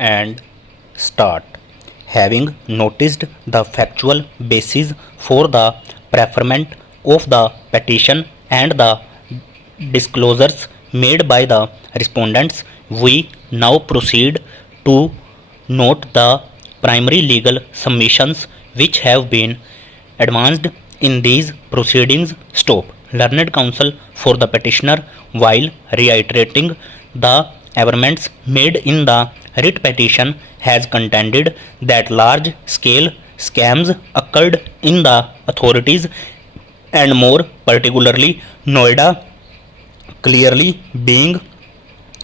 and start. Having noticed the factual basis for the preferment of the petition and the disclosures made by the respondents, we now proceed to note the primary legal submissions which have been advanced in these proceedings. Stop. Learned counsel for the petitioner, while reiterating the averments made in the writ petition, has contended that large scale scams occurred in the authorities and more particularly Noida, clearly being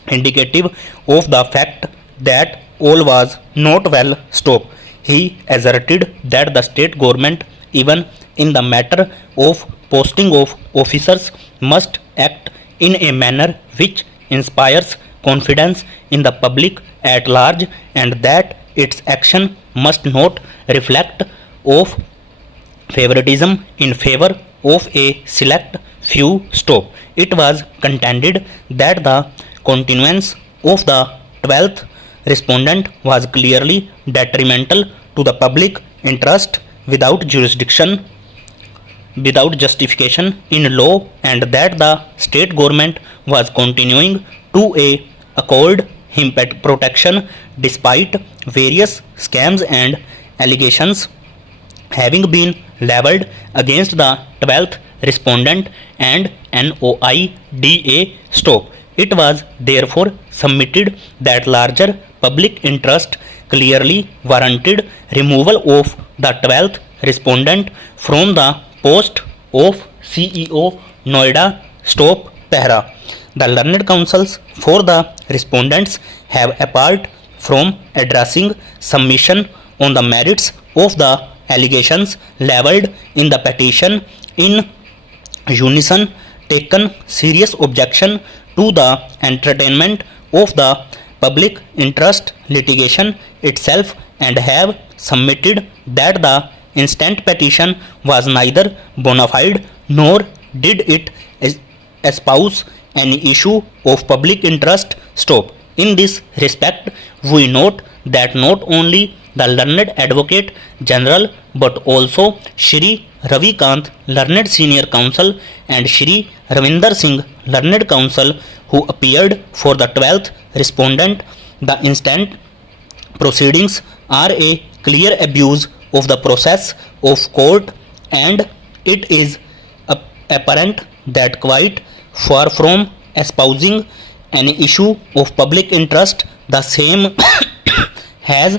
indicative of the fact that all was not well. Stop. He asserted that the state government, even in the matter of posting of officers, must act in a manner which inspires confidence in the public at large, and that its action must not reflect of favoritism in favor of a select few. Stop. It was contended that the continuance of the 12th respondent was clearly detrimental to the public interest without justification in law, and that the state government was continuing to accord him protection despite various scams and allegations having been leveled against the 12th respondent and NOIDA. Stop. It was therefore submitted that larger public interest clearly warranted removal of the 12th respondent from the post of CEO Noida. Stop. Tehra. The learned counsels for the respondents have, apart from addressing submission on the merits of the allegations levelled in the petition, in unison taken serious objection to the entertainment of the public interest litigation itself, and have submitted that the instant petition was neither bona fide nor did it espouse any issue of public interest. Stop. In this respect, we note that not only the learned advocate general but also Shri Ravi Kant, learned senior counsel, and Shri Ravinder Singh, learned counsel, who appeared for the 12th respondent, the instant proceedings are a clear abuse of the process of court, and it is apparent that quite far from espousing any issue of public interest, the same has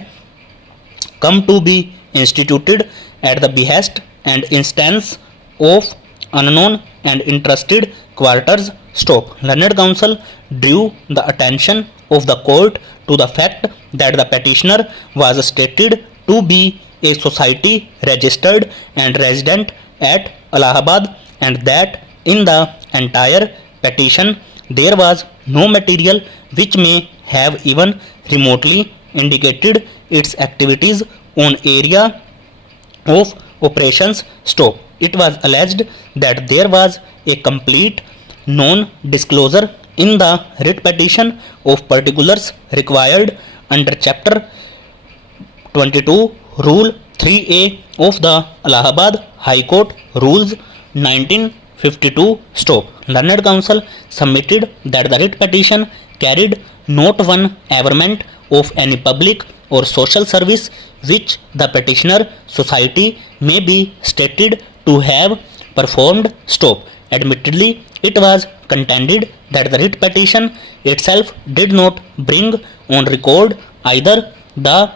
come to be instituted at the behest and instance of unknown and interested quarters. Stop. Learned counsel drew the attention of the court to the fact that the petitioner was stated to be a society registered and resident at Allahabad, and that in the entire petition there was no material which may have even remotely indicated its activities on area of operations. Stop. It was alleged that there was a complete non-disclosure in the writ petition of particulars required under Chapter 22, Rule 3A of the Allahabad High Court Rules 1952. Stop. Learned counsel submitted that the writ petition carried not one averment of any public or social service which the petitioner society may be stated to have performed. Stop. Admittedly, it was contended that the writ petition itself did not bring on record either the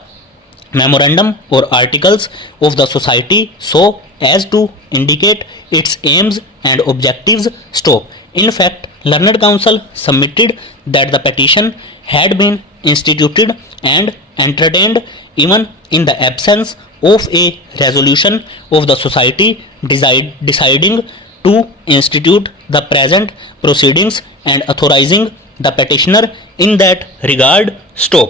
memorandum or articles of the society so as to indicate its aims and objectives. Stop. In fact, learned counsel submitted that the petition had been instituted and entertained even in the absence of a resolution of the society deciding to institute the present proceedings and authorizing the petitioner in that regard. Stop.